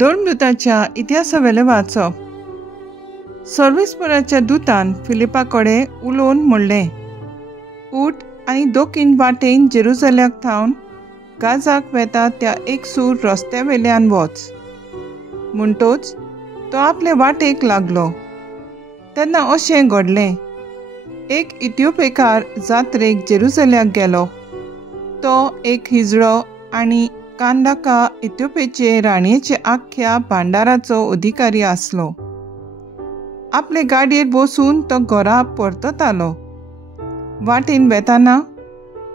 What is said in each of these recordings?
धर्मदूताच्या इतिहासावेले वाचप. सर्वेस्पराच्या दूतान फिलिपा कडेन उलोवन म्हणलें, उठ आनी दोकीन वाटेन जेरुसलेमाक थावन गाजाक वेता त्या एकसूर रस्त्या वेल्यान वच. म्हणटोच तो आपले वाटेक लागलो. तेन्ना अशें घडलें, एक इथिओपिकार जात्रेक जेरुसलेमाक गेलो. तो एक हिजडो आनी कांदाका इथिओपियेचे राणयेचे आख्या भांडाराचो अधिकारी आसलो. आपले गाडयेर बसून तो घरा परततालो. वाटेन वेताना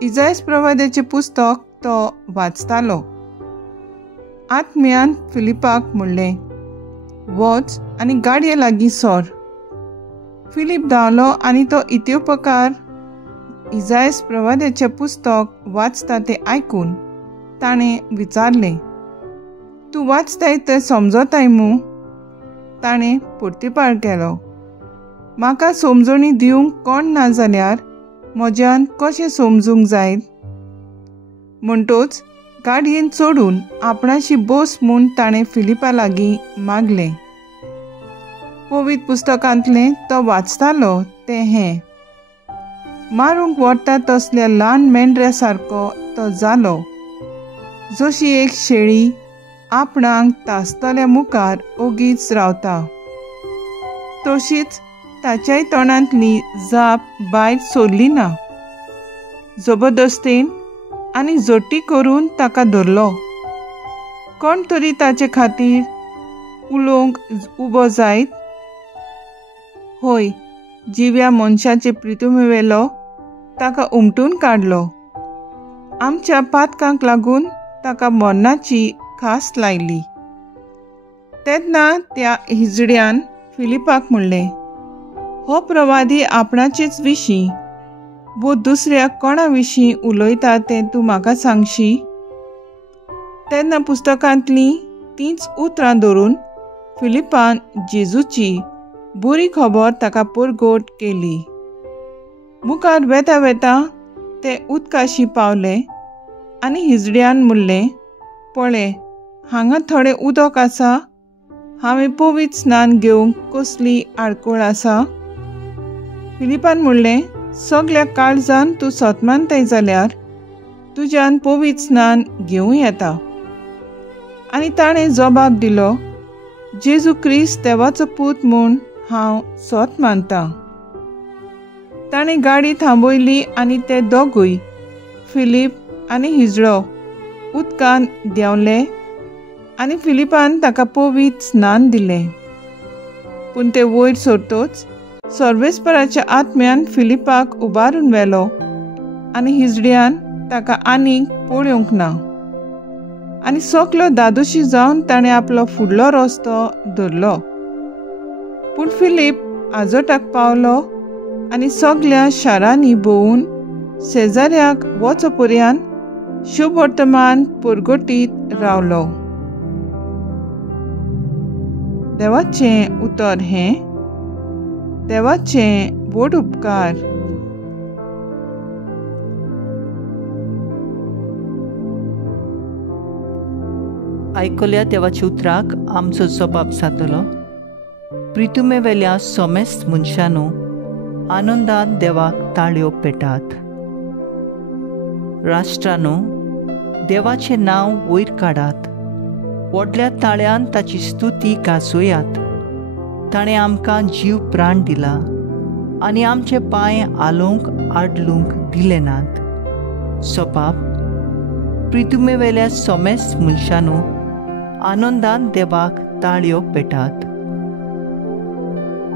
इसायास प्रवाद्याचे पुस्तक तो वाचतालो. आत्म्यान फिलिपाक म्हणलें, वच आनी गाडये लागीं सोर. फिलीप धांवलो आनी तो इथिओपियेकार इसायास प्रवाद्याचे पुस्तक वाचता तें आयकून ताणें विचारलें, तूं वाचताय तें समजताय मूं? ताणें परतीपार केलो, म्हाका समजणी दिवंक कोण ना जाल्यार म्हज्यान कशें समजूंक जाय? म्हणटोच गाडयेन चडून आपणाशी बस म्हूण ताणें फिलिपा लागीं मागलें. पवित्र पुस्तकांतलें तो वाचतालो तें हें, मारूंक व्हरता तसल्या ल्हान मेंढऱ्या सारको तो जालो. जशी एक शेळी आपणाक तासतल्या मुखार ओगीच रावता, तशीच ताच्याय तोंडांतली जाप भायर सोरली ना. जबरदस्तेन आनी जोटी करून ताका धरलो. कोण तरी ताचे खातीर उलोवंक उबो जायत? होय, जिव्या मनशाचे प्रितुमेवेलो ताका उमटून काडलो. आमच्या पातकांक लागून ताका मरणाची खास लायली. तेन्ना त्या हिजड्यान फिलिपाक म्हणलें, हो प्रवादी आपणाचेच विशीं वो दुसऱ्या कोणा विशीं उलयता तें तूं म्हाका सांगशी? तेन्ना पुस्तकांतलीं तींच उतरां धरून फिलिपान जेजूची बरी खबर ताका परगट केली. मुखार वेता वेता ते उदकाशी पावले आनी हिजड्यान म्हणलें, पळय, हांगा थोडें उदक आसा. हांवें पवित्र स्नान घेवंक कसली आडखळ आसा? फिलिपान म्हणलें, सगल्या काळजान तूं सतमानताय जाल्यार तुज्यान पवित्र स्नान घेवं येता. आनी ताणें जबाब दिलो, जेजू क्रिस्त देवाचो पूत म्हूण हांव सत मानतां. ताणें गाडी थांबयली आनी ते दोगूय, फिलीप आनी हिजडो, उदकान देंवले आनी फिलिपान ताका पवित्र स्नान दिलें. पूण ते वयर सरतोच सर्वेस्पराच्या आत्म्यान फिलिपाक उबारून व्हेलो आनी हिजड्यान ताका आनीक पळोवंक ना. आनी सगलो दादोशी जावन ताणें आपलो फुडलो रस्तो धरलो. पूण फिलीप आजोटाक पावलो आनी सगल्या शारांनी भोंवून शेजाऱ्याक वचो पर्यंत शुभ वर्तमान परगटीत रावलो. देवाचें उतर हें, देवाचें व्हड उपकार. आयकल्या देवाच्या उतराक आमचो जबाब जातलो. प्रितुमे वेल्या सोमेस्त मनशांनो, आनंदान देवाक ताळयो पेटात. राष्ट्रांनो, देवाचें नांव वयर काडात. व्हडल्या ताळ्यान ताची स्तुती गाजोयात. ताणें आमकां जीव प्राण दिला आनी आमचे पांय आलोवंक आडलूंक दिले नात. सोपाप, प्रितुमे वेल्या सोमेस्त मनशांनो, आनंदान देवाक ताळयो पेटात.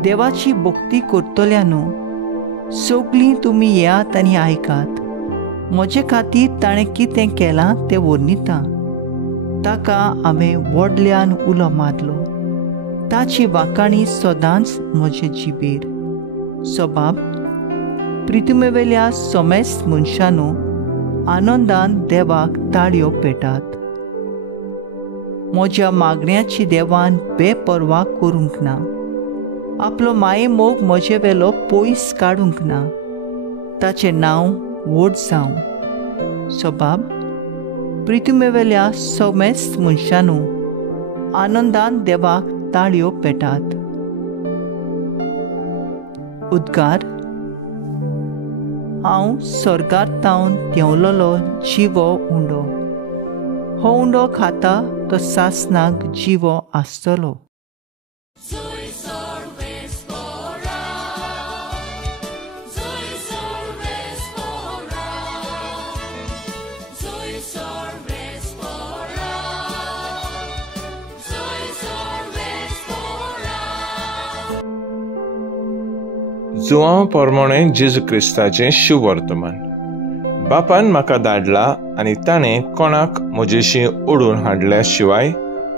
देवाची भक्ती करतल्यांनो, सगळीं तुमी येयात आनी आयकात. म्हजे खातीर ताणें कितें केलां तें वर्णिता. ताका हांवें व्हडल्यान उलो मारलो. ताची वाकाणी सदांच म्हजे जिबेर. सोबाब, प्रितुमे वेल्या सोमेस्त मनशांनो, आनंदान देवाक ताळयो पेटात. म्हज्या मागण्याची देवान बेपरवा करूंक ना. आपलो माये मोग म्हजे वेलो पयस काडूंक ना. ताचें नांव व्हड जावं. सोबाब, प्रितुमे वेल्या सोमेस्त मनशांनो, आनंदान देवाक ताळयो पेटात. उद्गार. हांव स्वर्गांत तावन देंवलोलो जिवो उंडो. हो उंडो खाता तो सासनाक जिवो आसतलो. जुआंव पोरमोणें जेजू क्रिस्ताचें शुभ वर्तमान. बापान म्हाका धाडला आनी ताणें कोणाक म्हजेशी ओडून हाडल्या शिवाय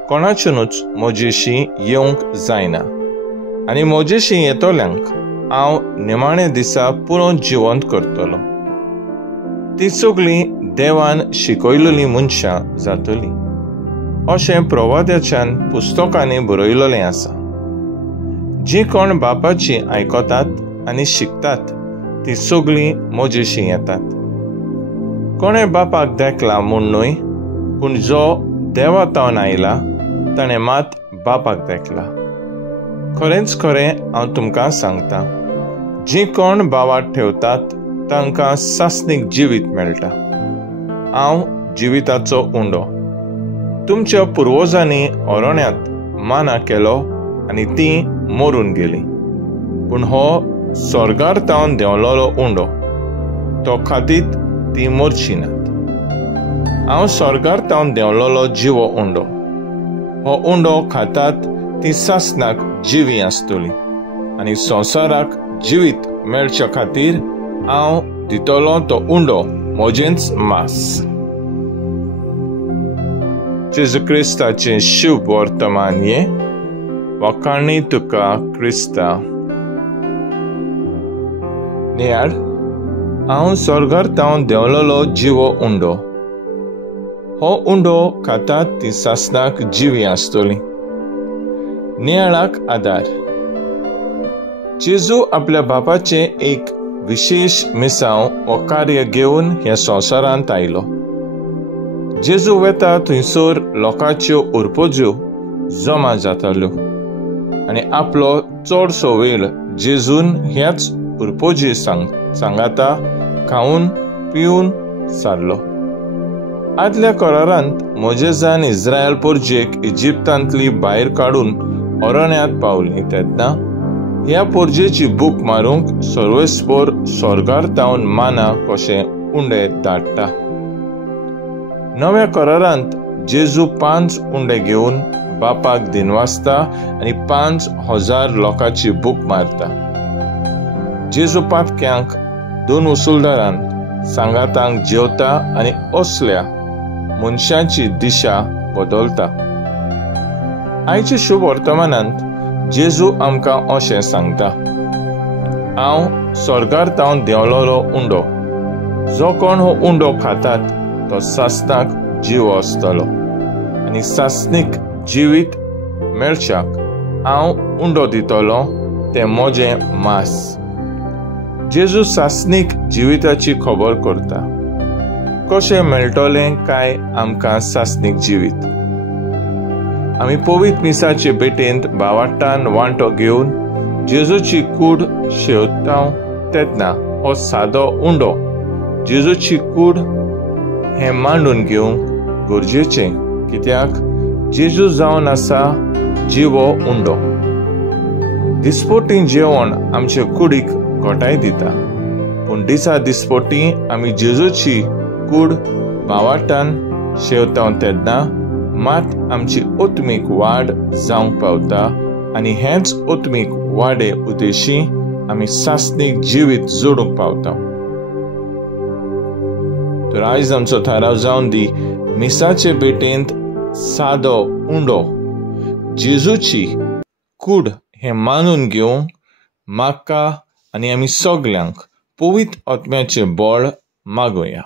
कोणाच्यानूच म्हजेशी येवंक जायना. आनी म्हजेशी येतोल्यांक हांव निमाणे दिसा पुरो जिवंत करतलो. ती सगळीं देवान शिकयलेलीं मनशां जातलीं अशें प्रवाद्याच्यान पुस्तकांनी बरयलेलें आसा. जीं कोण बापाची आयकतात आनी शिकतात ती सगळीं म्हजेशी येतात. कोणें बापाक देखला म्हूण न्हय, पूण जो देवा तावन आयला ताणें मात बापाक देखला. खरेंच खरें हांव तुमकां सांगतां, जीं कोण बावाट ठेवतात तांकां सासनीक जिवीत मेळटा. हांव जिविताचो उंडो. तुमच्या पुर्वजांनी अरोण्यांत माना केलो आनी तीं मरून गेलीं, पूण हो स्वर्गार तावन देंवलोलो उंडो, तो खातीत तीं मरची नात. हांव स्वर्गार तावन देंवलोलो जिवो उंडो. हो उंडो खातात ती सासनाक जिवी आसतली आनी संवसाराक जिवीत मेळच्या खातीर हांव दितलो तो उंडो म्हजेंच मास. जेजू क्रिस्ताचें शुभ वर्तमान ये. वखाणी तुका क्रिस्ता. नियाळ. हांव स्वर्गार तावन देंवलोलो जिवो उंडो. हो उंडो खातात ती सासनाक जिवी आसतली. नियाळाक आदार. जेजू आपल्या बापाचें एक विशेष मिसांव व कार्य घेवन ह्या संवसारांत आयलो. जेजू वेता थंयसर लोकांच्यो उरपोज्यो जमा जाताल्यो आनी आपलो चडसो वेळ जेजून ह्याच उरपोजी सांगाता खावन पिवन सारलो. आदल्या करारांत मोजेजान इस्रायल पोरजेक इजिप्तांतली भायर काडून अरण्यांत पावली तेन्ना ह्या पोरजेची बूक मारूंक सर्वेस्पोर स्वर्गार तावन माना कशें उंडे धाडटा. नव्या करारांत जेजू 5 उंडे घेवन बापाक दिनवासता आनी 5,000 लोकांची बूक मारता. जेजू पातक्यांक 2 उसूलदारान सांगातांक जेवता आनी असल्या मनशांची दिशा बदलता. आयच्या शुभ वर्तमानांत जेजू आमकां अशें सांगता, हांव स्वर्गार तावन देंवलोलो उंडो. जो कोण हो उंडो खातात तो सासनाक जिवो आसतलो आनी सासनीक जिवीत मेळच्याक हांव उंडो दितलो तें म्हजें मास. जेजू सासनीक जिविताची खबर करता. कशें मेळटलें काय आमकां सासनीक जिवीत. आमी पवित्र मिसाचे बेटेंत बावाटान वांटो घेवन जेजूची कूड शेवता तेन्ना हो सादो उंडो जेजूची कूड हें मांडून घेवंक गरजेचें, कित्याक जेजू जावन आसा जिवो उंडो. दिसपोटी जेवण आमचे कुडीक घोटाय दिता, पूण दिसा दिसपोटी आमी जेजूची कूड बावाटान शेवता तेन्ना मात आमची ओत्मीक वाड जावंक पावता आनी हेंच ओत्मीक वाडे उद्देशी आमी सासनीक जिवीत जोडूंक पावता. तर आयज आमचो थाराव जावन दी मिसाचे बेटेंत सादो उंडो जेजूची कूड हें मानून घेवंक म्हाका आनी आमी सगल्यांक पवित्र आत्म्याचें बळ मागुया.